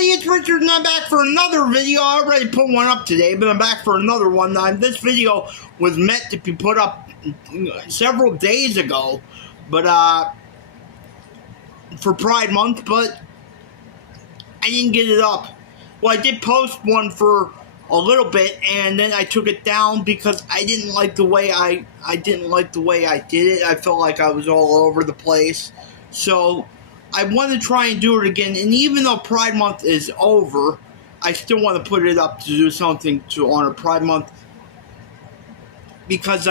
everybody, it's Richard and I'm back for another video. I already put one up today, but I'm back for another one. This video was meant to be put up several days ago, but for Pride Month, but I didn't get it up. Well, I did post one for a little bit, and then I took it down because I didn't like the way I didn't like the way I did it. I felt like I was all over the place. So I want to try and do it again, and even though Pride Month is over, I still want to put it up to do something to honor Pride Month, because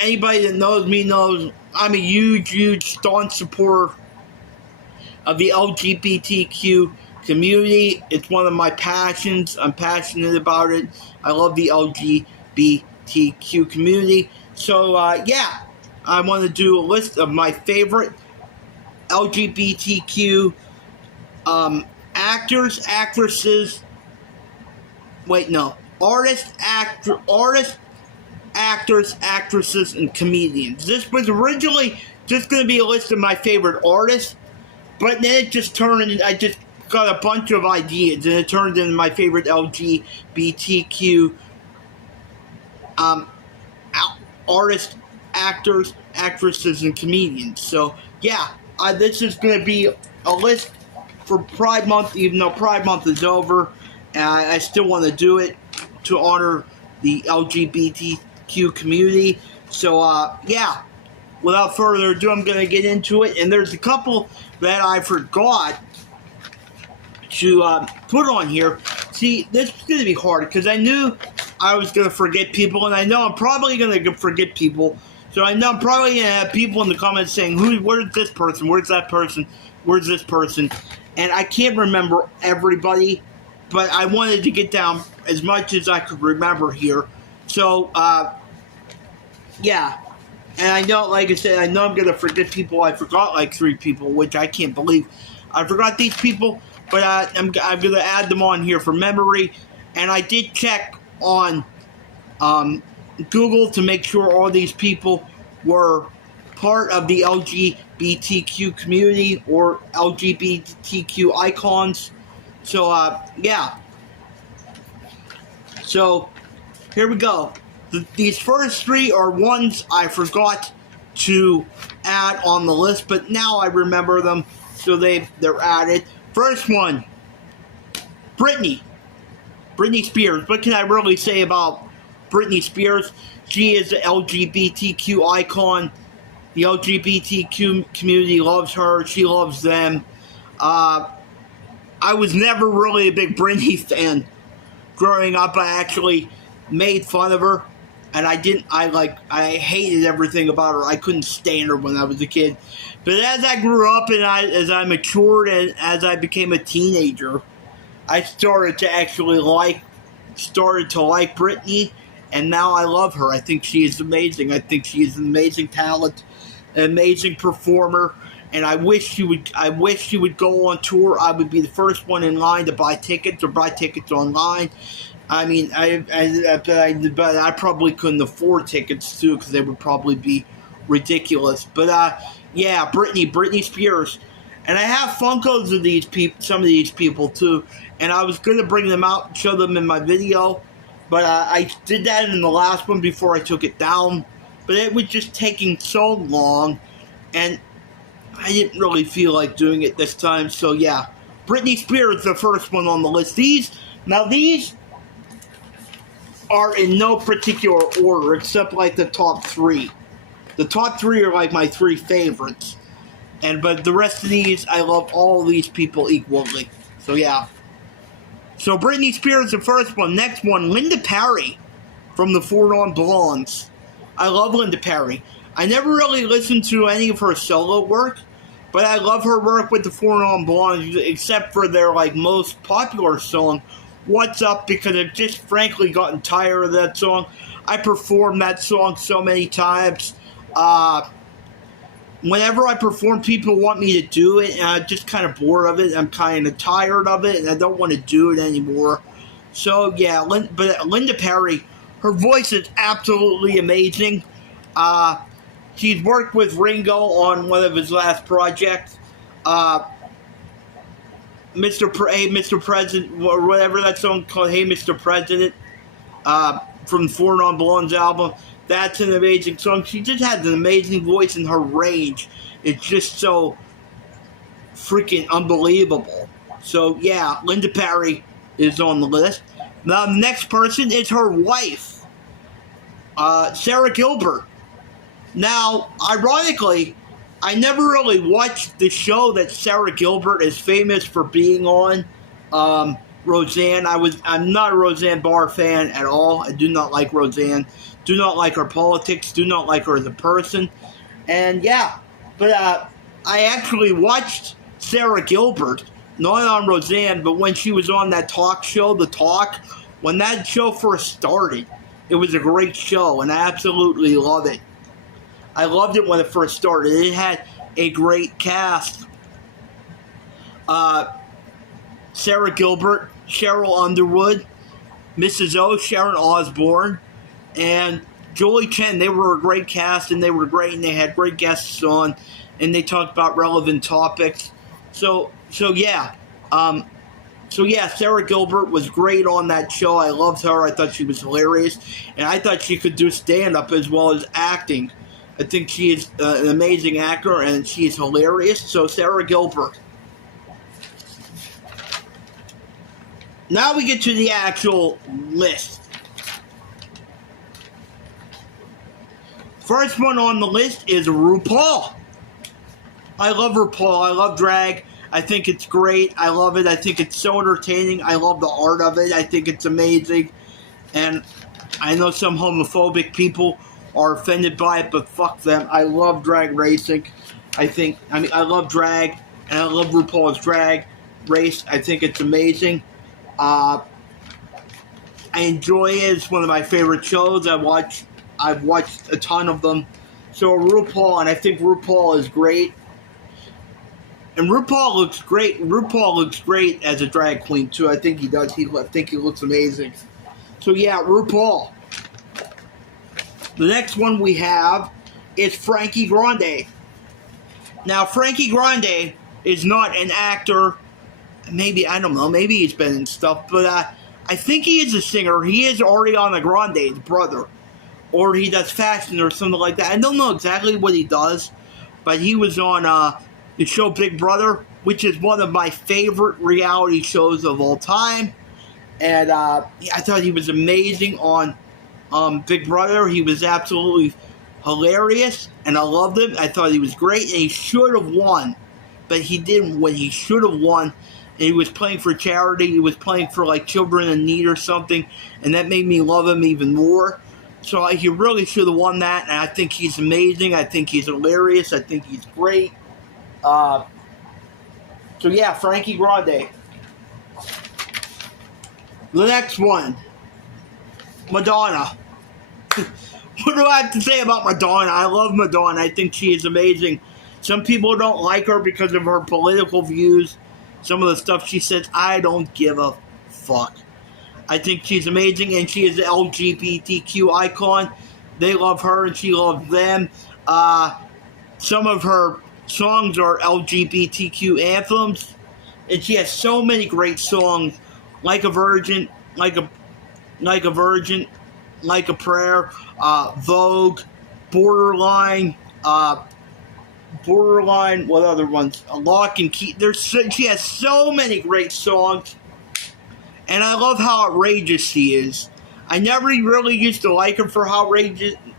anybody that knows me knows I'm a huge staunch supporter of the LGBTQ community. It's one of my passions. I'm passionate about it. I love the LGBTQ community. So yeah, I want to do a list of my favorite LGBTQ actors, actresses, artists, actors, actresses, and comedians. This was originally just going to be a list of my favorite artists, but then it just turned into, I just got a bunch of ideas, and it turned into my favorite LGBTQ artists, actors, actresses, and comedians. So yeah, this is going to be a list for Pride Month, even though Pride Month is over. I still want to do it to honor the LGBTQ community. So, yeah, without further ado, I'm going to get into it. And there's a couple that I forgot to put on here. See, this is going to be hard because I knew I was going to forget people, and I know I'm probably going to forget people. So I know I'm probably going to have people in the comments saying, where's this person? Where's that person? Where's this person? And I can't remember everybody, but I wanted to get down as much as I could remember here. So, yeah. And I know, like I said, I know I'm going to forget people. I forgot like 3 people, which I can't believe. I forgot these people, but I'm going to add them on here for memory. And I did check on Google to make sure all these people were part of the LGBTQ community or LGBTQ icons. So, yeah. So, here we go. These first 3 are ones I forgot to add on the list, but now I remember them, so they're added. First one, Britney Spears. What can I really say about Britney Spears? She is an LGBTQ icon. The LGBTQ community loves her. She loves them. I was never really a big Britney fan. Growing up, I actually made fun of her. And I hated everything about her. I couldn't stand her when I was a kid. But as I grew up and as I matured and as I became a teenager, I started to actually like Britney. And now I love her. I think she is amazing. I think she is an amazing talent, an amazing performer. And I wish she would go on tour. I would be the first one in line to buy tickets or buy tickets online. I mean, but I probably couldn't afford tickets too because they would probably be ridiculous. But yeah, Britney Spears, and I have Funkos of these people, some of these people too. And I was going to bring them out and show them in my video, but I did that in the last one before I took it down. But it was just taking so long, and I didn't really feel like doing it this time. So yeah, Britney Spears, the first one on the list. These are in no particular order except like the top 3. The top 3 are like my 3 favorites. But the rest of these, I love all of these people equally. So yeah. So Britney Spears, the first one. Next one, Linda Perry from the 4 Non Blondes. I love Linda Perry. I never really listened to any of her solo work, but I love her work with the 4 Non Blondes, except for their like most popular song, What's Up, because I've just frankly gotten tired of that song. I performed that song so many times. Whenever I perform, people want me to do it, and I'm just kind of bored of it. I'm kind of tired of it, and I don't want to do it anymore. So, yeah, but Linda Perry, her voice is absolutely amazing. She's worked with Ringo on one of his last projects. Hey Mr. President, or whatever that song called, Hey Mr. President, from Four Non Blondes album. That's an amazing song. She just has an amazing voice, and her range is just so freaking unbelievable. So yeah, Linda Perry is on the list. Now the next person is her wife, Sarah Gilbert. Now, ironically, I never really watched the show that Sarah Gilbert is famous for being on. Roseanne. I'm not a Roseanne Barr fan at all. I do not like Roseanne. Do not like her politics. Do not like her as a person. And yeah, but I actually watched Sarah Gilbert, not on Roseanne, but when she was on that talk show, The Talk, when that show first started, it was a great show, and I absolutely love it. I loved it when it first started. It had a great cast. Sarah Gilbert, Cheryl Underwood, Mrs. O, Sharon Osbourne, and Julie Chen. They were a great cast, and they were great, and they had great guests on, and they talked about relevant topics. So yeah. Sarah Gilbert was great on that show. I loved her. I thought she was hilarious, and I thought she could do stand-up as well as acting. I think she is an amazing actor, and she is hilarious. So Sarah Gilbert. Now we get to the actual list. First one on the list is RuPaul. I love RuPaul. I love drag. I think it's great. I love it. I think it's so entertaining. I love the art of it. I think it's amazing. And I know some homophobic people are offended by it, but fuck them. I love drag racing. I love drag, and I love RuPaul's drag race. I think it's amazing. I enjoy it. It's one of my favorite shows. I've watched a ton of them. So RuPaul, and I think RuPaul is great. And RuPaul looks great. RuPaul looks great as a drag queen too. I think he does. I think he looks amazing. So yeah, RuPaul. The next one we have is Frankie Grande. Now, Frankie Grande is not an actor. Maybe, I don't know, maybe he's been in stuff, but I think he is a singer. He is Ariana Grande's brother. Or he does fashion or something like that. I don't know exactly what he does, but he was on the show Big Brother, which is one of my favorite reality shows of all time. And I thought he was amazing on Big Brother. He was absolutely hilarious, and I loved him. I thought he was great, and he should have won, but he didn't win. He should have won, and he was playing for charity. He was playing for, like, children in need or something, and that made me love him even more. So he really should have won that, and I think he's amazing. I think he's hilarious. I think he's great. So yeah, Frankie Grande. The next one, Madonna. What do I have to say about Madonna? I love Madonna. I think she is amazing. Some people don't like her because of her political views. Some of the stuff she says, I don't give a fuck. I think she's amazing, and she is an LGBTQ icon. They love her, and she loves them. Some of her songs are LGBTQ anthems, and she has so many great songs, Like a Virgin, Like a Virgin, Like a Prayer, Vogue, Borderline, what other ones? Lock and Key. She has so many great songs, and I love how outrageous she is. I never really used to like her for how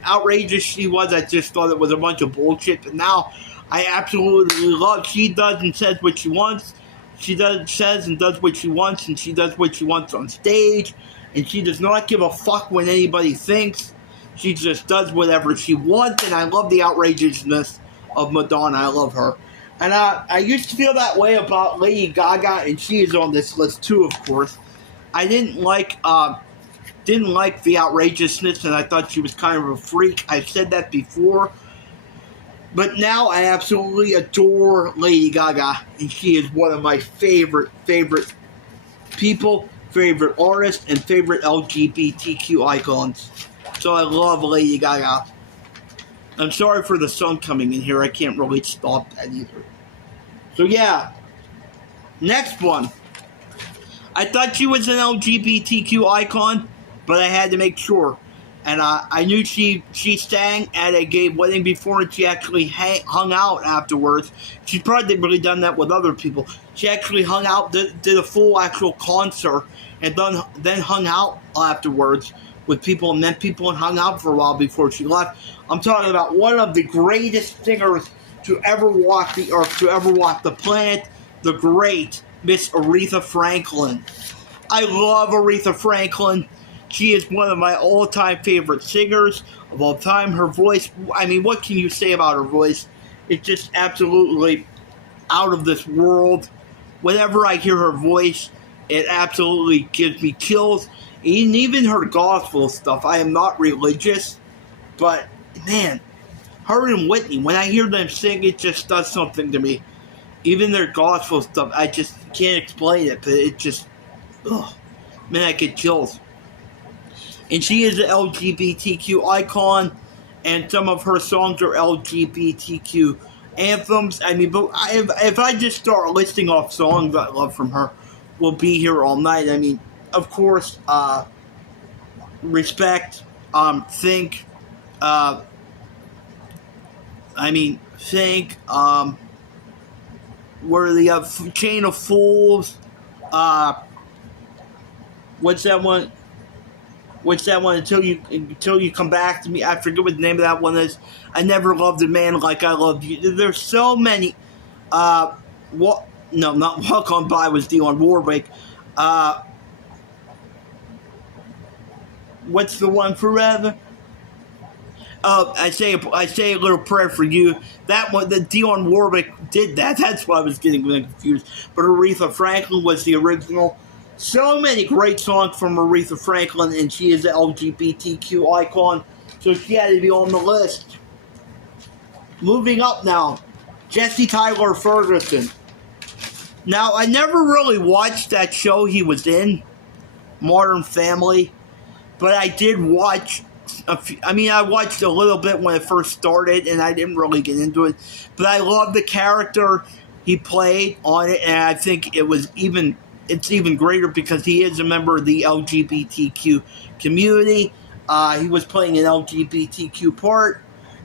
outrageous she was. I just thought it was a bunch of bullshit, but now I absolutely love. She does and says what she wants. She says and does what she wants, and she does what she wants on stage. And she does not give a fuck what anybody thinks. She just does whatever she wants, and I love the outrageousness of Madonna. I love her. And I used to feel that way about Lady Gaga, and she is on this list too, of course. I didn't like the outrageousness, and I thought she was kind of a freak. I've said that before. But now I absolutely adore Lady Gaga, and she is one of my favorite people, favorite artists, and favorite LGBTQ icons. So I love Lady Gaga. I'm sorry for the sun coming in here. I can't really stop that either. So yeah. Next one. I thought she was an LGBTQ icon, but I had to make sure. And I knew she sang at a gay wedding before, and she actually hung out afterwards. She's probably really done that with other people. She actually hung out, did a full actual concert, and then hung out afterwards with people, and met people, and hung out for a while before she left. I'm talking about one of the greatest singers to ever walk the earth, to ever walk the planet, the great Miss Aretha Franklin. I love Aretha Franklin. She is one of my all-time favorite singers of all time. Her voice, I mean, what can you say about her voice? It's just absolutely out of this world. Whenever I hear her voice, it absolutely gives me chills. And even her gospel stuff. I am not religious, but man, her and Whitney, when I hear them sing, it just does something to me. Even their gospel stuff, I just can't explain it, but it just, man, I get chills. And she is an LGBTQ icon, and some of her songs are LGBTQ anthems. I mean, but if I just start listing off songs I love from her, we'll be here all night. I mean, of course, Respect, Think, Think, Worthy of Chain of Fools, what's that one? Until you come back to me? I forget what the name of that one is. I never loved a man like I loved you. There's so many. No, not Walk On By was Dionne Warwick. What's the one? Forever. I say a little prayer for you. That one, the Dionne Warwick did that. That's why I was getting really confused. But Aretha Franklin was the original. So many great songs from Aretha Franklin, and she is an LGBTQ icon, so she had to be on the list. Moving up now, Jesse Tyler Ferguson. Now, I never really watched that show he was in, Modern Family, but I did watch I watched a little bit when it first started, and I didn't really get into it, but I loved the character he played on it, and I think it's even greater because he is a member of the LGBTQ community. He was playing an LGBTQ part,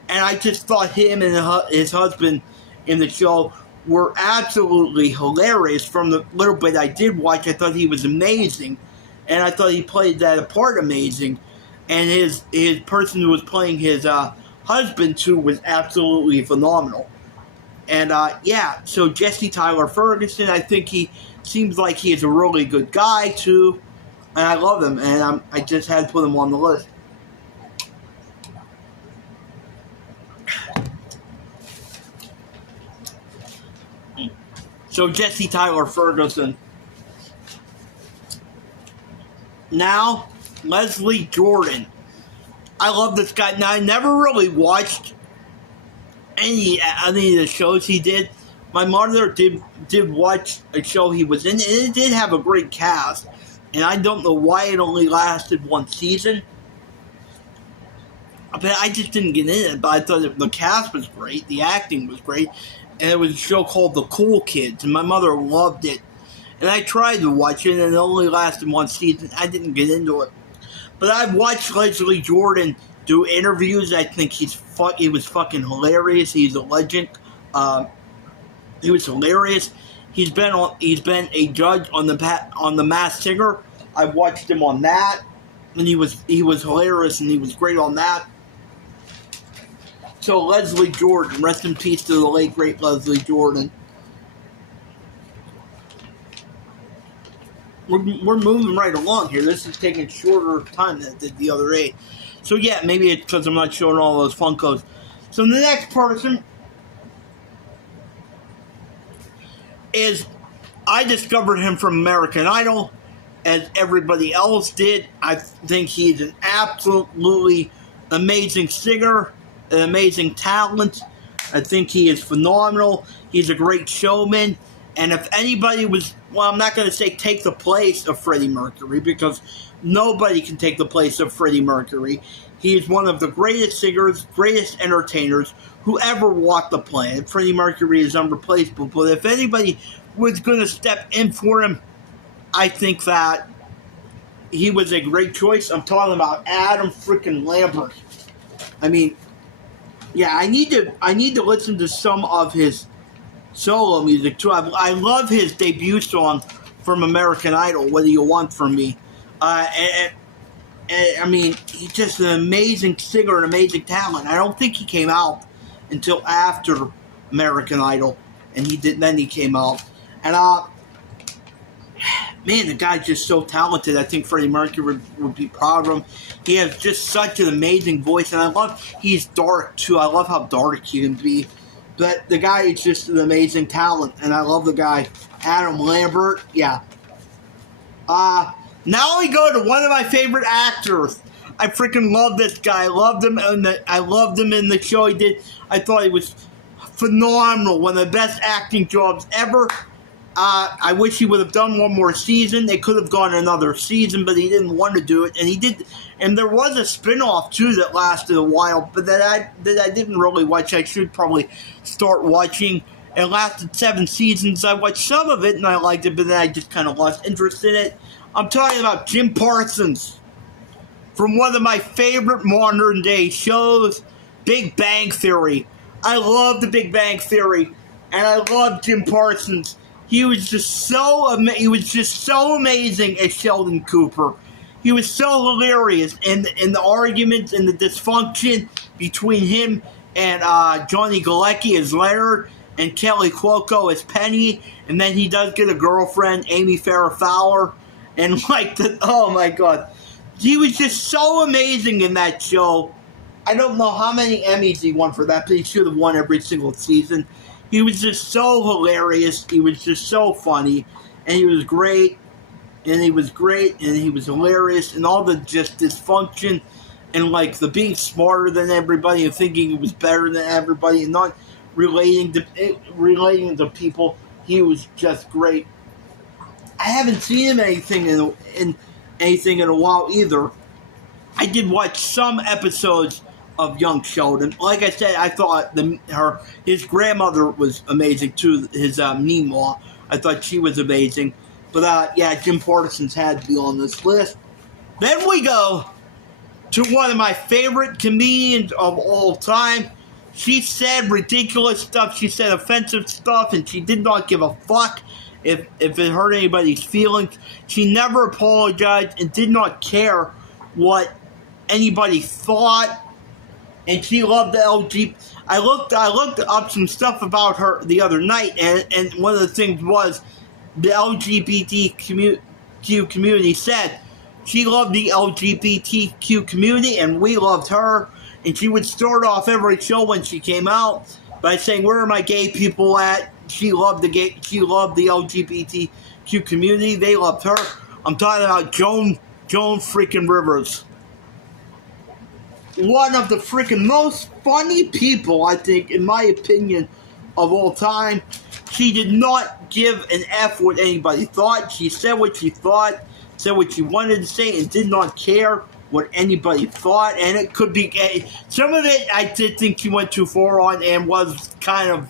and I just thought him and his husband in the show were absolutely hilarious. From the little bit I did watch, I thought he was amazing, and I thought he played that part amazing. And his person who was playing his husband too was absolutely phenomenal. And so Jesse Tyler Ferguson, I think he seems like he is a really good guy too, and I love him, and I just had to put him on the list. So Jesse Tyler Ferguson. Now, Leslie Jordan. I love this guy. Now, I never really watched any of the shows he did. My mother did watch a show he was in, and it did have a great cast. And I don't know why it only lasted one season. But I just didn't get in it. But I thought the cast was great, the acting was great, and it was a show called The Cool Kids, and my mother loved it. And I tried to watch it, and it only lasted one season. I didn't get into it. But I've watched Leslie Jordan do interviews. I think he was fucking hilarious. He's a legend. He was hilarious. He's been a judge on the Masked Singer. I watched him on that, and he was hilarious, and he was great on that. So Leslie Jordan, rest in peace to the late great Leslie Jordan. We're moving right along here. This is taking shorter time than it did the other 8. So yeah, maybe it's because I'm not showing all those Funkos. So the next person is, I discovered him from American Idol, as everybody else did. I think he's an absolutely amazing singer, an amazing talent. I think he is phenomenal. He's a great showman. And if anybody was, well, I'm not going to say take the place of Freddie Mercury, because nobody can take the place of Freddie Mercury. He is one of the greatest singers, greatest entertainers who ever walked the planet. Freddie Mercury is unreplaceable. But if anybody was going to step in for him, I think that he was a great choice. I'm talking about Adam freaking Lambert. I mean, yeah, I need to listen to some of his solo music too. I love his debut song from American Idol, What Do You Want From Me? And I mean, he's just an amazing singer, an amazing talent. I don't think he came out until after American Idol, and then he came out. And man, the guy's just so talented. I think Freddie Mercury would be proud of him. He has just such an amazing voice, and I love he's dark too. I love how dark he can be. But the guy is just an amazing talent, and I love the guy, Adam Lambert. Yeah. Now we go to one of my favorite actors. I freaking love this guy. I loved him in the show he did. I thought he was phenomenal. One of the best acting jobs ever. I wish he would have done one more season. They could have gone another season, but he didn't want to do it, and he did. And there was a spinoff too that lasted a while, but that I didn't really watch. I should probably start watching. It lasted 7 seasons. I watched some of it and I liked it, but then I just kind of lost interest in it. I'm talking about Jim Parsons from one of my favorite modern day shows, Big Bang Theory. I love the Big Bang Theory, and I love Jim Parsons. He was just so amazing as Sheldon Cooper. He was so hilarious, and the arguments and the dysfunction between him and Johnny Galecki as Leonard and Kelly Cuoco as Penny, and then he does get a girlfriend, Amy Farrah Fowler, and oh my god, he was just so amazing in that show. I don't know how many Emmys he won for that, but he should have won every single season. He was just so hilarious. He was just so funny, and he was great, and he was hilarious, and all the just dysfunction, and like the being smarter than everybody and thinking he was better than everybody and not relating to people. He was just great. I haven't seen him anything in a while either. I did watch some episodes of Young Sheldon. Like I said, I thought his grandmother was amazing too. His Meemaw, I thought she was amazing. But yeah, Jim Parsons had to be on this list. Then we go to one of my favorite comedians of all time. She said ridiculous stuff. She said offensive stuff, and she did not give a fuck if it hurt anybody's feelings. She never apologized and did not care what anybody thought. And she loved the LGBT. I looked up some stuff about her the other night, and one of the things was the LGBTQ community said she loved the LGBTQ community, and we loved her. And she would start off every show when she came out by saying, "Where are my gay people at?" She loved the LGBTQ community. They loved her. I'm talking about Joan freaking Rivers. One of the freaking most funny people, I think, in my opinion, of all time. She did not give an F what anybody thought. She said what she thought, said what she wanted to say, and did not care what anybody thought. And it could be, some of it I did think she went too far on and was kind of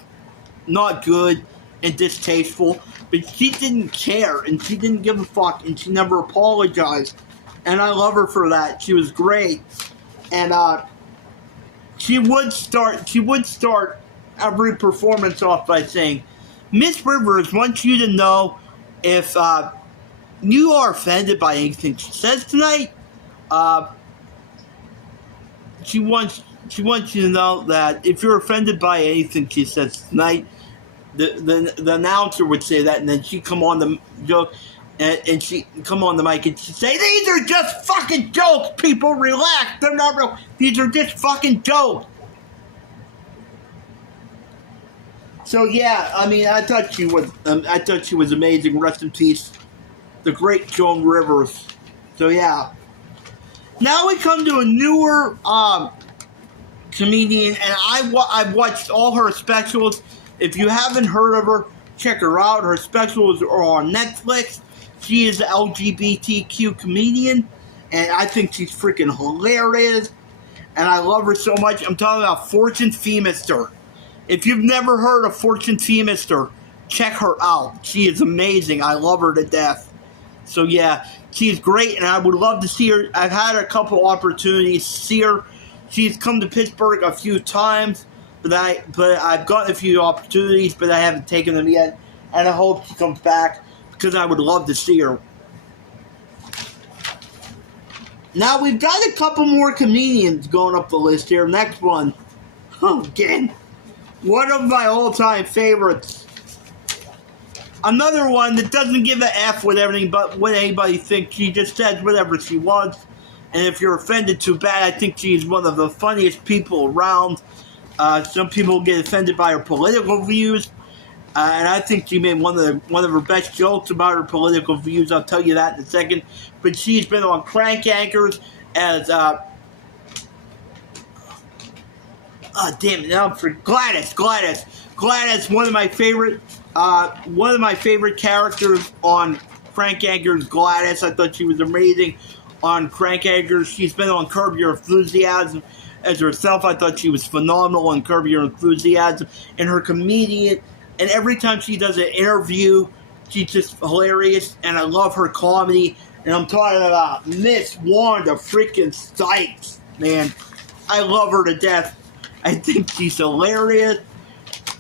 not good and distasteful. But she didn't care, and she didn't give a fuck, and she never apologized. And I love her for that. She was great. And she would start every performance off by saying, "Miss Rivers wants you to know if you are offended by anything she says tonight. She wants you to know that if you're offended by anything she says tonight," the announcer would say that, and then she'd come on the joke. And she come on the mic and she'd say, "These are just fucking jokes, people, relax, they're not real, these are just fucking jokes." So yeah, I mean, I thought she was amazing. Rest in peace, the great Joan Rivers. So yeah. Now we come to a newer comedian, and I've watched all her specials. If you haven't heard of her, check her out. Her specials are on Netflix. She is an LGBTQ comedian, and I think she's freaking hilarious, and I love her so much. I'm talking about Fortune Feimister. If you've never heard of Fortune Feimister, check her out. She is amazing. I love her to death. So yeah, she's great, and I would love to see her. I've had a couple opportunities to see her. She's come to Pittsburgh a few times, but I've gotten a few opportunities, but I haven't taken them yet. And I hope she comes back because I would love to see her. Now we've got a couple more comedians going up the list here. Next one, again, one of my all-time favorites. Another one that doesn't give a F with everything but what anybody thinks. She just says whatever she wants. And if you're offended, too bad. I think she's one of the funniest people around. Some people get offended by her political views. And I think she made one of her best jokes about her political views. I'll tell you that in a second. But she's been on Crank Anchors as damn it, now for Gladys, one of my favorite characters on Crank Anchors. Gladys, I thought she was amazing on Crank Anchors. She's been on Curb Your Enthusiasm as herself. I thought she was phenomenal on Curb Your Enthusiasm, and her comedian. And every time she does an interview, she's just hilarious, and I love her comedy. And I'm talking about Miss Wanda freaking Sykes, man. I love her to death. I think she's hilarious,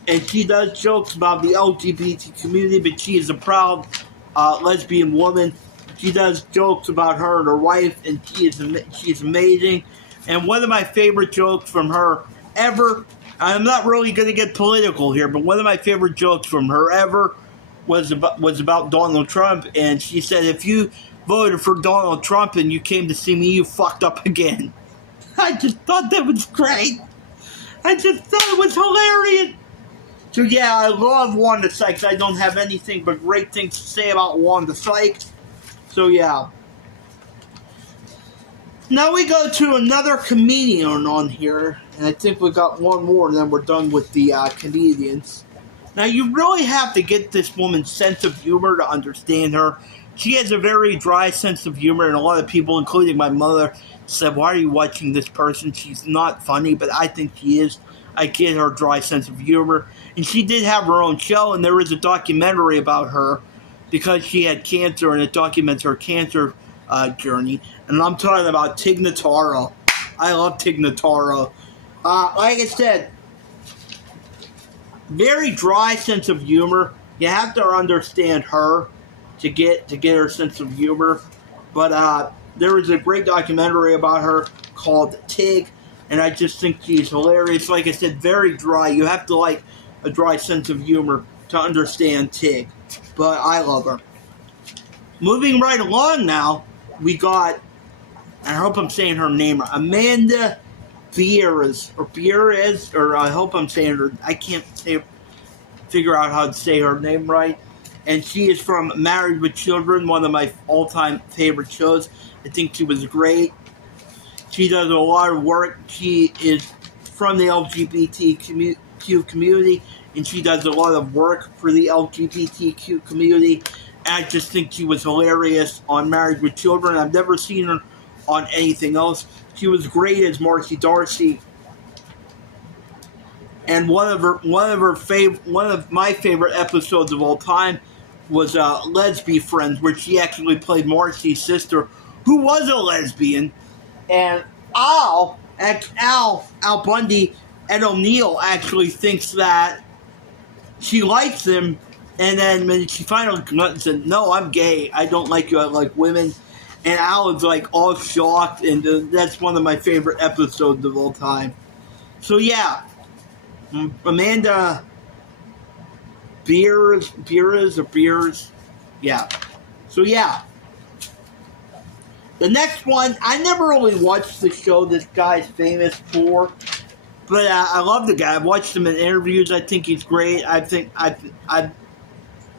and she does jokes about the LGBT community, but she is a proud lesbian woman. She does jokes about her and her wife, and she's amazing. And one of my favorite jokes from her ever, I'm not really going to get political here, but one of my favorite jokes from her ever was about Donald Trump, and she said, if you voted for Donald Trump and you came to see me, you fucked up again. I just thought that was great. I just thought it was hilarious. So yeah, I love Wanda Sykes. I don't have anything but great things to say about Wanda Sykes. So yeah. Now we go to another comedian on here, and I think we got one more, and then we're done with the comedians. Now you really have to get this woman's sense of humor to understand her. She has a very dry sense of humor, and a lot of people, including my mother, said, why are you watching this person? She's not funny, but I think she is. I get her dry sense of humor. And she did have her own show, and there was a documentary about her because she had cancer, and it documents her cancer journey. And I'm talking about Tig Notaro. I love Tig Notaro. Like I said, very dry sense of humor. You have to understand her to get her sense of humor. But there was a great documentary about her called Tig, and I just think she's hilarious. Like I said, very dry. You have to like a dry sense of humor to understand Tig. But I love her. Moving right along now, we got, I hope I'm saying her name right, Amanda Bierz, or I hope I'm saying her, I can't figure out how to say her name right. And she is from Married with Children, one of my all-time favorite shows. I think she was great. She does a lot of work. She is from the LGBTQ community, and she does a lot of work for the LGBTQ community. And I just think she was hilarious on Married with Children. I've never seen her on anything else. She was great as Marcy Darcy. And one of my favorite episodes of all time was Lesbian Friends, where she actually played Marcy's sister, who was a lesbian. And Al Bundy, Ed O'Neill actually thinks that she likes him, and then when she finally came out and said, no, I'm gay, I don't like you, I like women. And Al was like all shocked, and that's one of my favorite episodes of all time. So yeah, Amanda Bierz, yeah. So yeah. The next one, I never really watched the show this guy's famous for, but I love the guy. I've watched him in interviews. I think he's great. I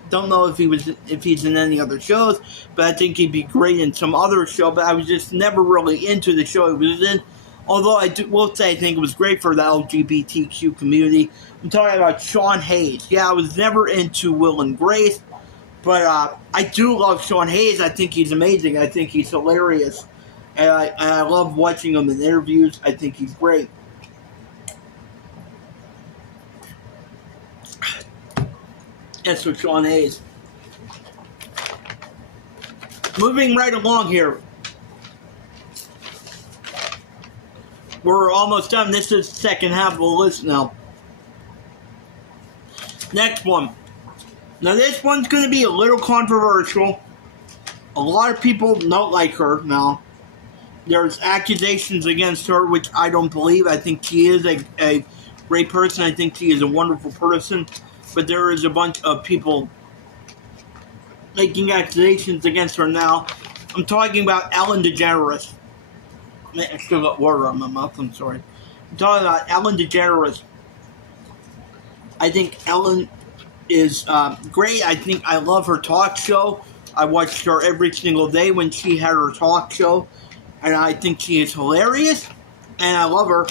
don't know if he's in any other shows, but I think he'd be great in some other show. But I was just never really into the show he was in. Although will say I think it was great for the LGBTQ community. I'm talking about Sean Hayes. Yeah, I was never into Will and Grace, but I do love Sean Hayes. I think he's amazing. I think he's hilarious. And I love watching him in interviews. I think he's great. That's what Sean Hayes. Moving right along here. We're almost done. This is the second half of the list now. Next one. Now this one's going to be a little controversial. A lot of people don't like her now. There's accusations against her, which I don't believe. I think she is a great person. I think she is a wonderful person. But there is a bunch of people making accusations against her now. I'm talking about Ellen DeGeneres. I still got water on my mouth, I'm sorry. I'm talking about Ellen DeGeneres. I think Ellen is great. I think I love her talk show. I watched her every single day when she had her talk show. And I think she is hilarious. And I love her.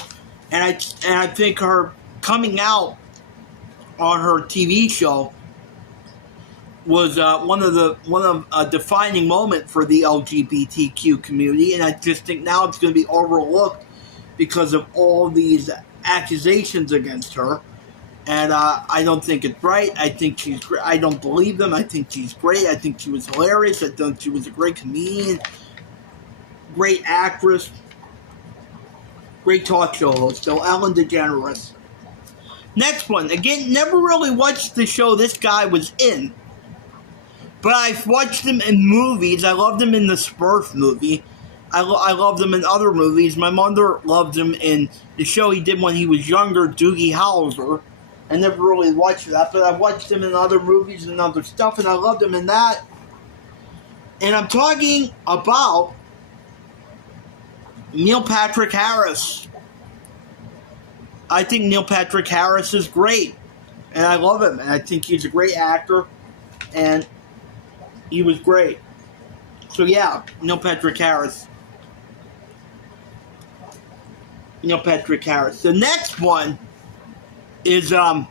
And I think her coming out on her TV show was one of a defining moment for the LGBTQ community, and I just think now it's going to be overlooked because of all these accusations against her, and I don't think it's right. I think she's great. I don't believe them. I think she's great. I think she was hilarious. I think she was a great comedian, great actress, great talk show host. So Ellen DeGeneres. Next one. Again, never really watched the show this guy was in. But I've watched him in movies. I loved him in the Smurf movie. I loved him in other movies. My mother loved him in the show he did when he was younger, Doogie Howser. I never really watched that, but I watched him in other movies and other stuff, and I loved him in that. And I'm talking about Neil Patrick Harris. I think Neil Patrick Harris is great, and I love him, and I think he's a great actor, and he was great. So yeah, Neil Patrick Harris. Neil Patrick Harris. The next one is another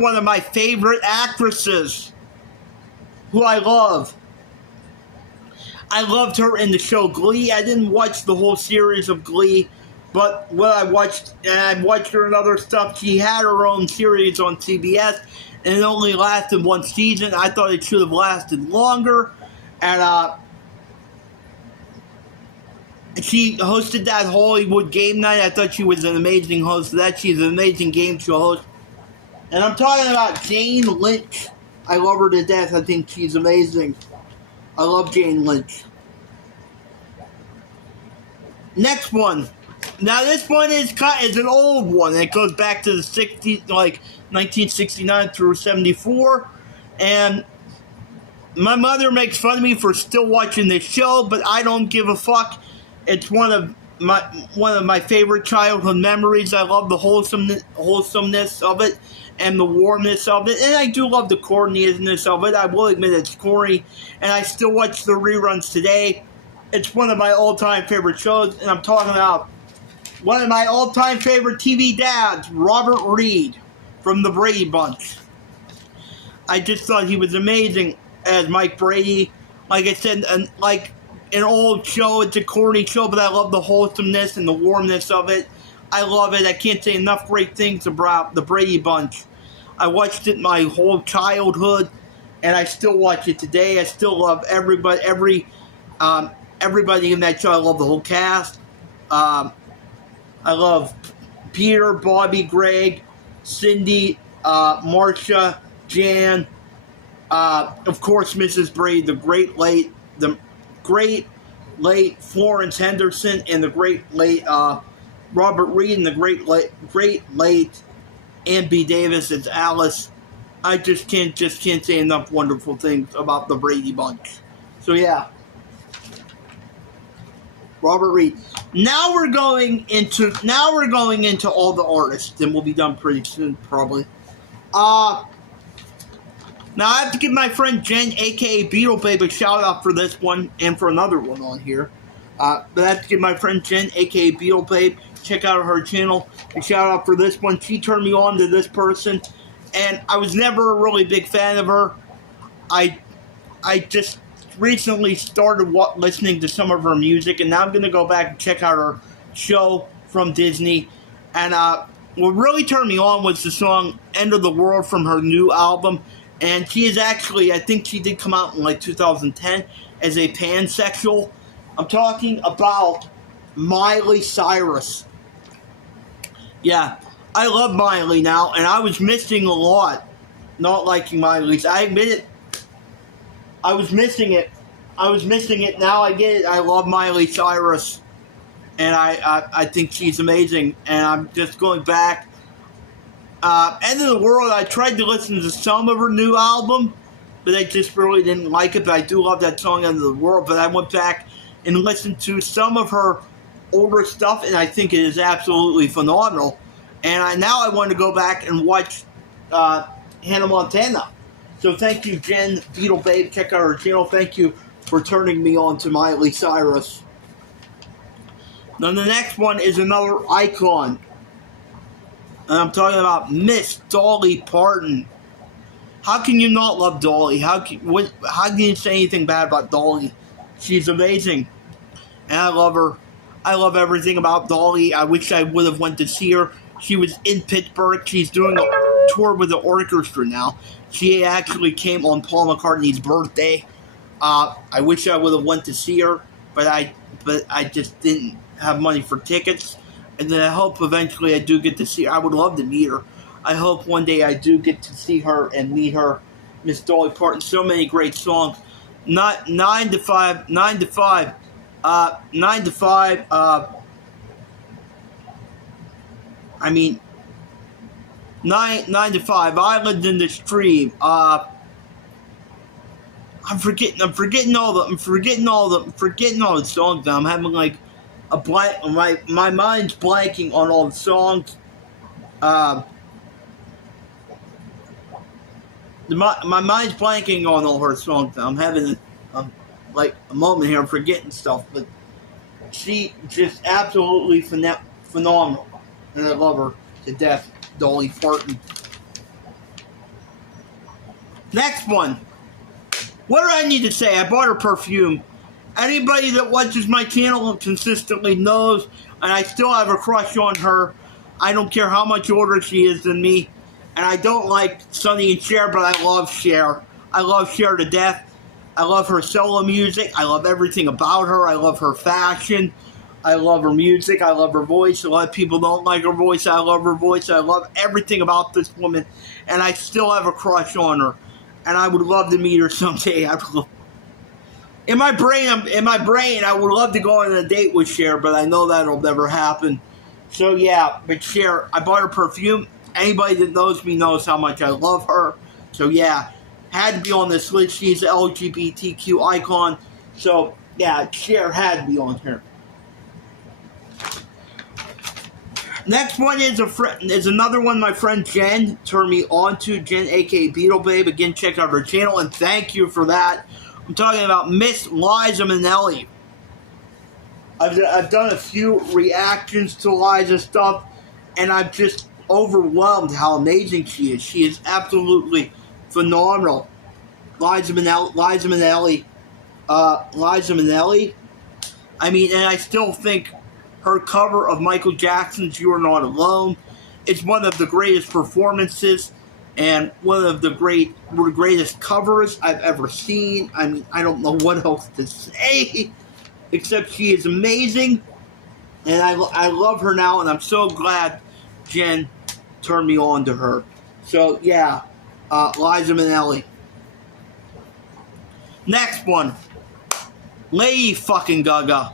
one of my favorite actresses, who I love. I loved her in the show Glee. I didn't watch the whole series of Glee, but what I watched, and I watched her in other stuff, she had her own series on CBS, and it only lasted one season. I thought it should have lasted longer, and she hosted that Hollywood game night. I thought she was an amazing host of that. She's an amazing game show host. And I'm talking about Jane Lynch. I love her to death. I think she's amazing. I love Jane Lynch. Next one. Now this one is an old one. It goes back to the 60s, like 1969 through 74. And my mother makes fun of me for still watching this show, but I don't give a fuck. It's one of my favorite childhood memories. I love the wholesomeness of it and the warmness of it. And I do love the corniness of it. I will admit it's corny. And I still watch the reruns today. It's one of my all-time favorite shows. And I'm talking about one of my all-time favorite TV dads, Robert Reed from the Brady Bunch. I just thought he was amazing as Mike Brady. Like I said, like an old show, it's a corny show, but I love the wholesomeness and the warmness of it. I love it. I can't say enough great things about the Brady Bunch. I watched it my whole childhood, and I still watch it today. I still love everybody in that show. I love the whole cast. I love Peter, Bobby, Greg, Cindy, Marcia, Jan, of course, Mrs. Brady, the great late Florence Henderson, and the great late Robert Reed, and the great late Ann B. Davis as Alice. I just can't say enough wonderful things about the Brady Bunch. So yeah. Robert Reed. Now we're going into all the artists, and we'll be done pretty soon, probably. Now I have to give my friend Jen, aka Beetle Babe, a shout out for this one and for another one on here. But I have to give my friend Jen, aka Beetle Babe, check out her channel, a shout out for this one. She turned me on to this person, and I was never a really big fan of her. I just recently started listening to some of her music, and now I'm going to go back and check out her show from Disney. And what really turned me on was the song "End of the World" from her new album. And she is actually, I think she did come out in like 2010 as a pansexual. I'm talking about Miley Cyrus. Yeah, I love Miley now, and I was missing a lot not liking Miley's. I admit it. I was missing it. Now I get it. I love Miley Cyrus, and I think she's amazing. And I'm just going back. End of the World, I tried to listen to some of her new album, but I just really didn't like it. But I do love that song, End of the World. But I went back and listened to some of her older stuff, and I think it is absolutely phenomenal. And now I want to go back and watch Hannah Montana. So thank you, Jen, Beetle Babe. Check out her channel. Thank you for turning me on to Miley Cyrus. Then the next one is another icon. And I'm talking about Miss Dolly Parton. How can you not love Dolly? How can you say anything bad about Dolly? She's amazing. And I love her. I love everything about Dolly. I wish I would have went to see her. She was in Pittsburgh. She's doing a tour with the orchestra now. She actually came on Paul McCartney's birthday. I wish I would have went to see her, but I just didn't have money for tickets. And then I hope eventually I do get to see her. I would love to meet her. I hope one day I do get to see her and meet her. Miss Dolly Parton. So many great songs. Not 9 to 5. I mean, 9 to 5. Island in the Stream. I'm forgetting all the songs now. I'm having like a blank. My mind's blanking on all the songs. My mind's blanking on all her songs now. I'm having like a moment here. I'm forgetting stuff, but she just absolutely phenomenal, and I love her to death. Dolly Parton. Next one. What do I need to say? I bought her perfume. Anybody that watches my channel consistently knows, and I still have a crush on her. I don't care how much older she is than me. And I don't like Sonny and Cher, but I love Cher. I love Cher to death. I love her solo music. I love everything about her. I love her fashion. I love her music. I love her voice. A lot of people don't like her voice. I love her voice. I love everything about this woman. And I still have a crush on her. And I would love to meet her someday. In my brain, I would love to go on a date with Cher, but I know that'll never happen. So yeah, but Cher, I bought her perfume. Anybody that knows me knows how much I love her. So yeah, had to be on this list. She's an LGBTQ icon. So yeah, Cher had to be on here. Next one is another one my friend Jen turned me on to. Jen, aka Beetle Babe. Again, check out her channel, and thank you for that. I'm talking about Miss Liza Minnelli. I've done a few reactions to Liza stuff, and I'm just overwhelmed how amazing she is. She is absolutely phenomenal. Liza Minnelli. I mean, and I still think her cover of Michael Jackson's "You Are Not Alone" is one of the greatest performances and one of the greatest covers I've ever seen. I mean, I don't know what else to say, except she is amazing, and I love her now, and I'm so glad Jen turned me on to her. So, yeah, Liza Minnelli. Next one, Lady fucking Gaga.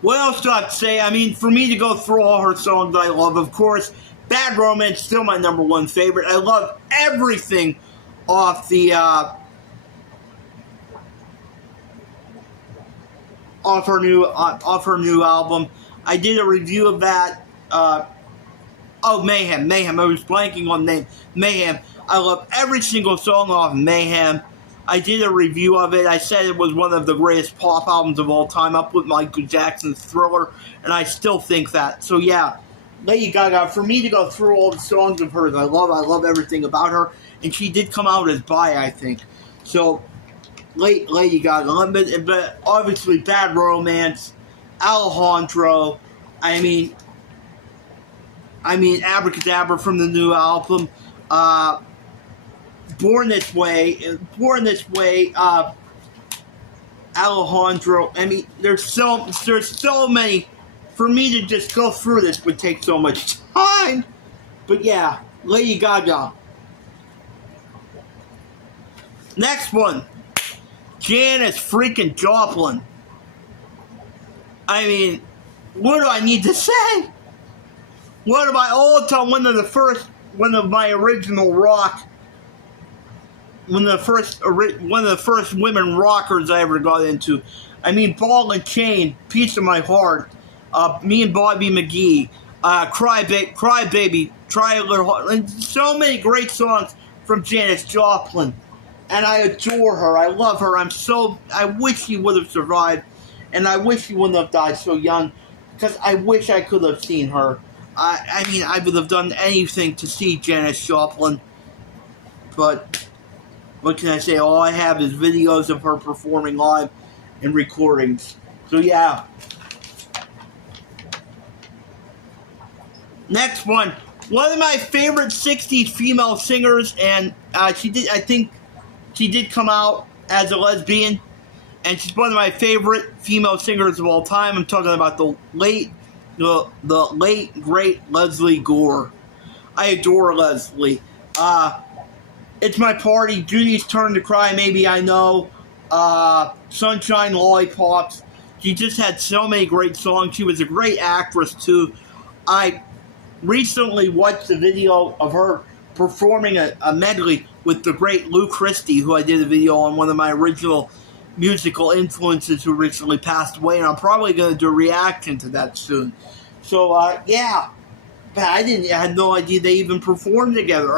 What else do I have to say? I mean, for me to go through all her songs I love, of course, Bad Romance, still my number one favorite. I love everything off the, off her new album. I did a review of that, Mayhem. I was blanking on the name. Mayhem. I love every single song off Mayhem. I did a review of it. I said it was one of the greatest pop albums of all time, up with Michael Jackson's Thriller, and I still think that. So yeah, Lady Gaga, for me to go through all the songs of hers, I love everything about her, and she did come out as bi, I think. So, Lady Gaga, but obviously Bad Romance, Alejandro, I mean, I mean, Abracadabra from the new album. Born This Way. Alejandro. I mean, there's so many. For me to just go through this would take so much time. But yeah, Lady Gaga. Next one, Janis freaking Joplin. I mean, what do I need to say? One of my all-time, one of my original rock, one of the first women rockers I ever got into. I mean, Ball and Chain, Piece of My Heart, me and Bobby McGee, Cry Baby, Try a Little Hard, and so many great songs from Janis Joplin. And I adore her. I love her. I wish she would have survived. And I wish she wouldn't have died so young. Because I wish I could have seen her. I mean, I would have done anything to see Janis Joplin. But what can I say? All I have is videos of her performing live and recordings. So yeah. Next one. One of my favorite 60s female singers. And I think she did come out as a lesbian, and she's one of my favorite female singers of all time. I'm talking about the late, great Leslie Gore. I adore Leslie. It's My Party, Judy's Turn to Cry, Maybe I Know, Sunshine Lollipops. She just had so many great songs. She was a great actress, too. I recently watched a video of her performing a medley with the great Lou Christie, who I did a video on, one of my original musical influences who recently passed away, and I'm probably going to do a reaction to that soon. So, yeah. But I had no idea they even performed together.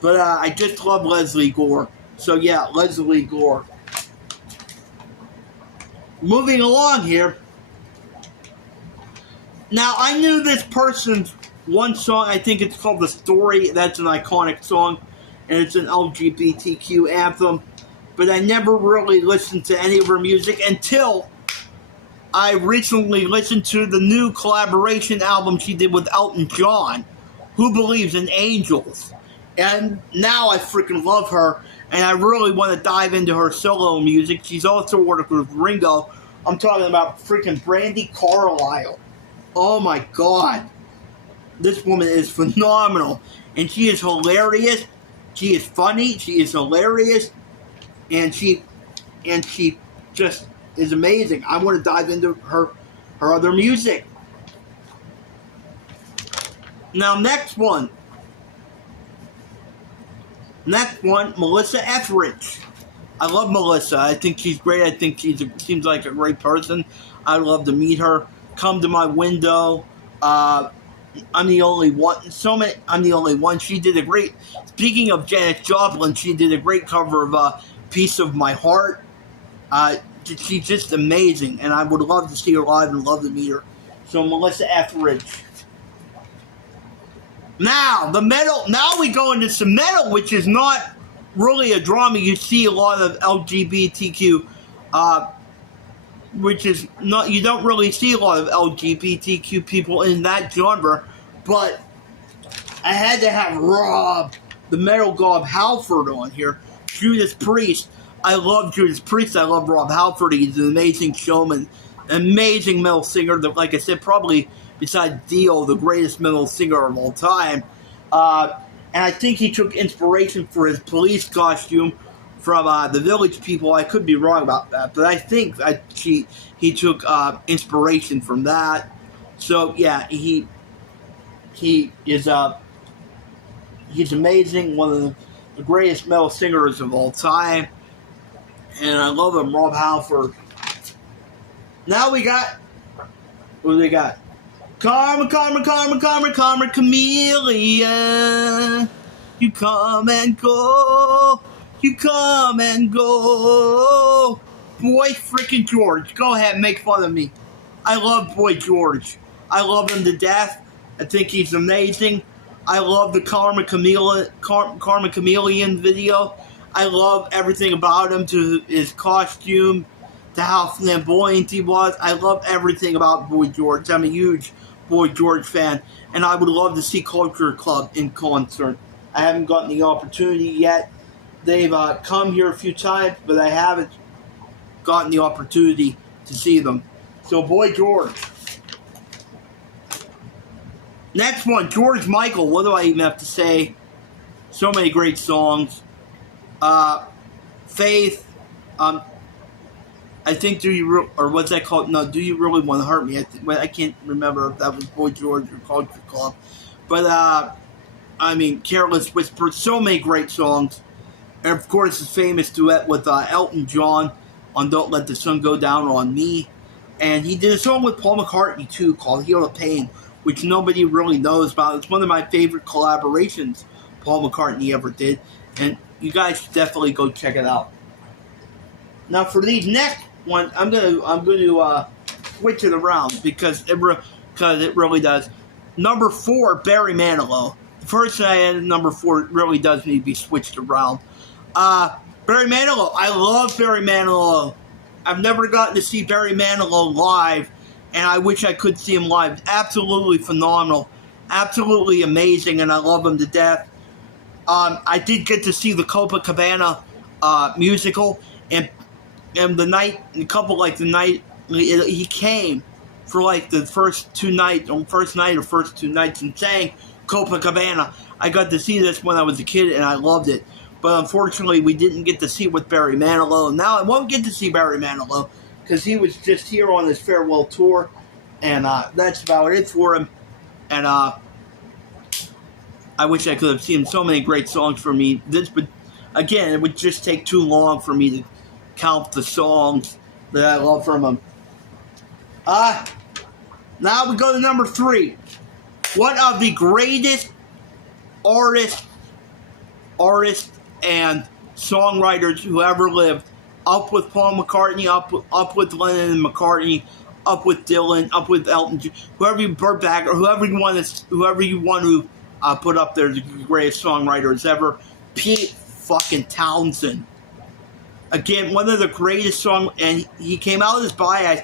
But I just love Leslie Gore. So, yeah, Leslie Gore. Moving along here. Now, I knew this person's one song. I think it's called The Story. That's an iconic song. And it's an LGBTQ anthem. But I never really listened to any of her music until I recently listened to the new collaboration album she did with Elton John, Who Believes in Angels. And now I freaking love her, and I really want to dive into her solo music. She's also worked with Ringo. I'm talking about freaking Brandi Carlile. Oh my God. This woman is phenomenal. And she is hilarious. She is funny, she is hilarious, and she just is amazing. I want to dive into her other music. Now, next one, Melissa Etheridge. I love Melissa. I think she's great. I think seems like a great person. I'd love to meet her. Come to My Window. I'm the Only One. I'm the Only One. She did a great. Speaking of Janis Joplin, she did a great cover of "Piece of My Heart." She's just amazing, and I would love to see her live and love to meet her. So Melissa Etheridge. Now the metal. Now we go into some metal, which is not really a drama. You see a lot of LGBTQ. Which is not, you don't really see a lot of LGBTQ people in that genre, but I had to have Rob, the metal god Halford, on here. Judas Priest. I love Judas Priest. I love Rob Halford. He's an amazing showman, amazing metal singer. That, like I said, probably besides Dio, the greatest metal singer of all time. And I think he took inspiration for his police costume from the Village People. I could be wrong about that, but I think he took inspiration from that. So yeah, he is he's amazing, one of the greatest metal singers of all time, and I love him, Rob Halford. Now we got, what do they got? Karma, chameleon. You come and go. You come and go. Boy freaking George. Go ahead and make fun of me. I love Boy George. I love him to death. I think he's amazing. I love the Karma Chameleon video. I love everything about him, to his costume, to how flamboyant he was. I love everything about Boy George. I'm a huge Boy George fan, and I would love to see Culture Club in concert. I haven't gotten the opportunity yet. They've come here a few times, but I haven't gotten the opportunity to see them. So, Boy George. Next one, George Michael. What do I even have to say? So many great songs. Faith. I think or what's that called? No, Do You Really Want to Hurt Me? I can't remember if that was Boy George or Culture Club. But, Careless Whisper. So many great songs. And, of course, his famous duet with Elton John on Don't Let the Sun Go Down on Me. And he did a song with Paul McCartney, too, called Heal the Pain, which nobody really knows about. It's one of my favorite collaborations Paul McCartney ever did. And you guys should definitely go check it out. Now, for these next ones, I'm gonna switch it around because it really does. Number 4, Barry Manilow. The first thing I added, number 4, really does need to be switched around. Barry Manilow. I love Barry Manilow. I've never gotten to see Barry Manilow live, and I wish I could see him live. Absolutely phenomenal. Absolutely amazing, and I love him to death. I did get to see the Copacabana musical, and the night he came for like the first two nights and sang Copacabana. I got to see this when I was a kid, and I loved it. But unfortunately, we didn't get to see it with Barry Manilow. Now I won't get to see Barry Manilow because he was just here on his farewell tour, and that's about it for him. And I wish I could have seen so many great songs for me. But again, it would just take too long for me to count the songs that I love from him. Now we go to number 3. One of the greatest artists and songwriters who ever lived. Up with Paul McCartney, up with Lennon and McCartney, up with Dylan, up with Elton, whoever you Burt Bacharach, whoever you want to put up there, the greatest songwriters ever. Pete fucking Townsend. Again, one of the greatest and he came out of his bio, I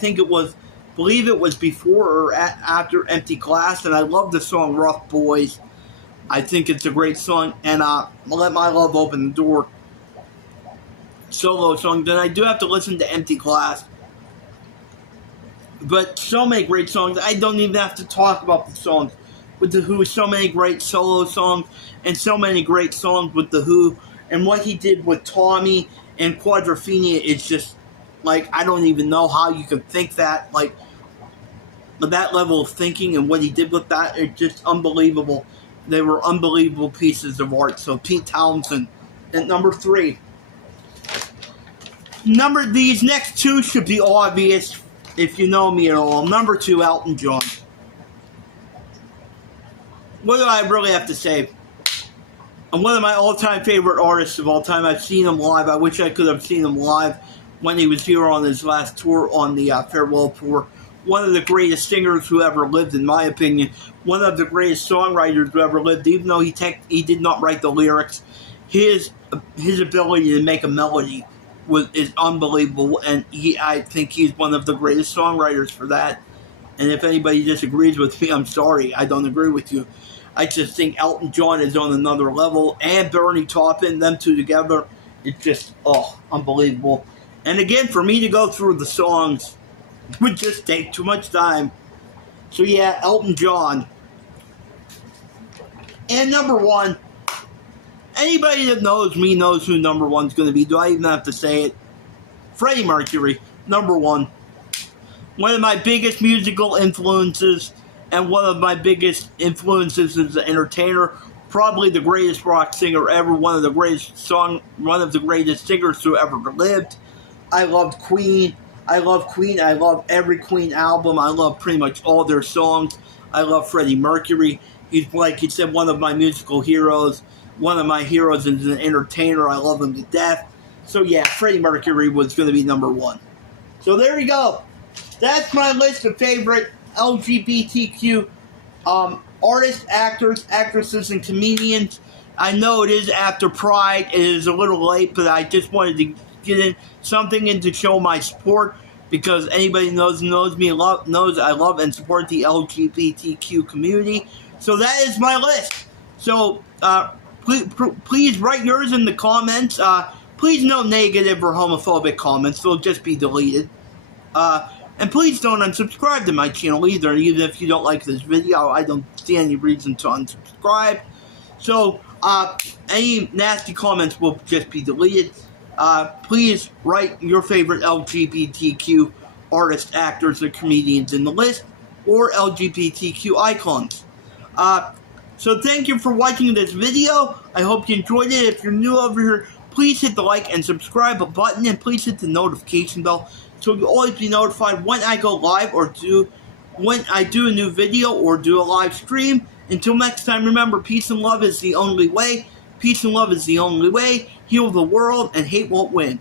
believe it was before or after Empty Glass, and I love the song Rough Boys. I think it's a great song, and Let My Love Open the Door solo song. Then I do have to listen to Empty Glass. But so many great songs. I don't even have to talk about the songs with The Who. So many great solo songs, and so many great songs with The Who. And what he did with Tommy and Quadrophenia is just, like, I don't even know how you could think that. Like, that level of thinking and what he did with that, it's just unbelievable. They were unbelievable pieces of art. So Pete Townsend at number 3. These next 2 should be obvious if you know me at all. Number 2, Elton John. What do I really have to say? I'm one of my all-time favorite artists of all time. I've seen him live. I wish I could have seen him live when he was here on his last tour on the farewell tour. One of the greatest singers who ever lived, in my opinion. One of the greatest songwriters who ever lived, even though he did not write the lyrics. His ability to make a melody is unbelievable, and I think he's one of the greatest songwriters for that. And if anybody disagrees with me, I'm sorry. I don't agree with you. I just think Elton John is on another level, and Bernie Taupin, them two together, it's just, unbelievable. And again, for me to go through the songs would just take too much time. So yeah, Elton John. And number 1, anybody that knows me knows who number 1's going to be. Do I even have to say it? Freddie Mercury, number 1. One of my biggest musical influences, and one of my biggest influences as an entertainer. Probably the greatest rock singer ever. One of the greatest singers who ever lived. I loved Queen. I love every Queen album. I love pretty much all their songs. I love Freddie Mercury. He's, like you said, one of my musical heroes. One of my heroes as an entertainer. I love him to death. So yeah, Freddie Mercury was going to be number 1. So there you go. That's my list of favorite LGBTQ artists, actors, actresses, and comedians. I know it is after Pride. It is a little late, but I just wanted to get in something and to show my support because anybody knows me knows I love and support the LGBTQ community. So that is my list. So please write yours in the comments. Please no negative or homophobic comments. They'll just be deleted. And please don't unsubscribe to my channel either. Even if you don't like this video, I don't see any reason to unsubscribe. So any nasty comments will just be deleted. Please write your favorite LGBTQ artists, actors, or comedians in the list, or LGBTQ icons. So thank you for watching this video. I hope you enjoyed it. If you're new over here, please hit the like and subscribe button, and please hit the notification bell so you'll always be notified when I go live or when I do a new video or do a live stream. Until next time, remember, peace and love is the only way. Peace and love is the only way. Heal the world, and hate won't win.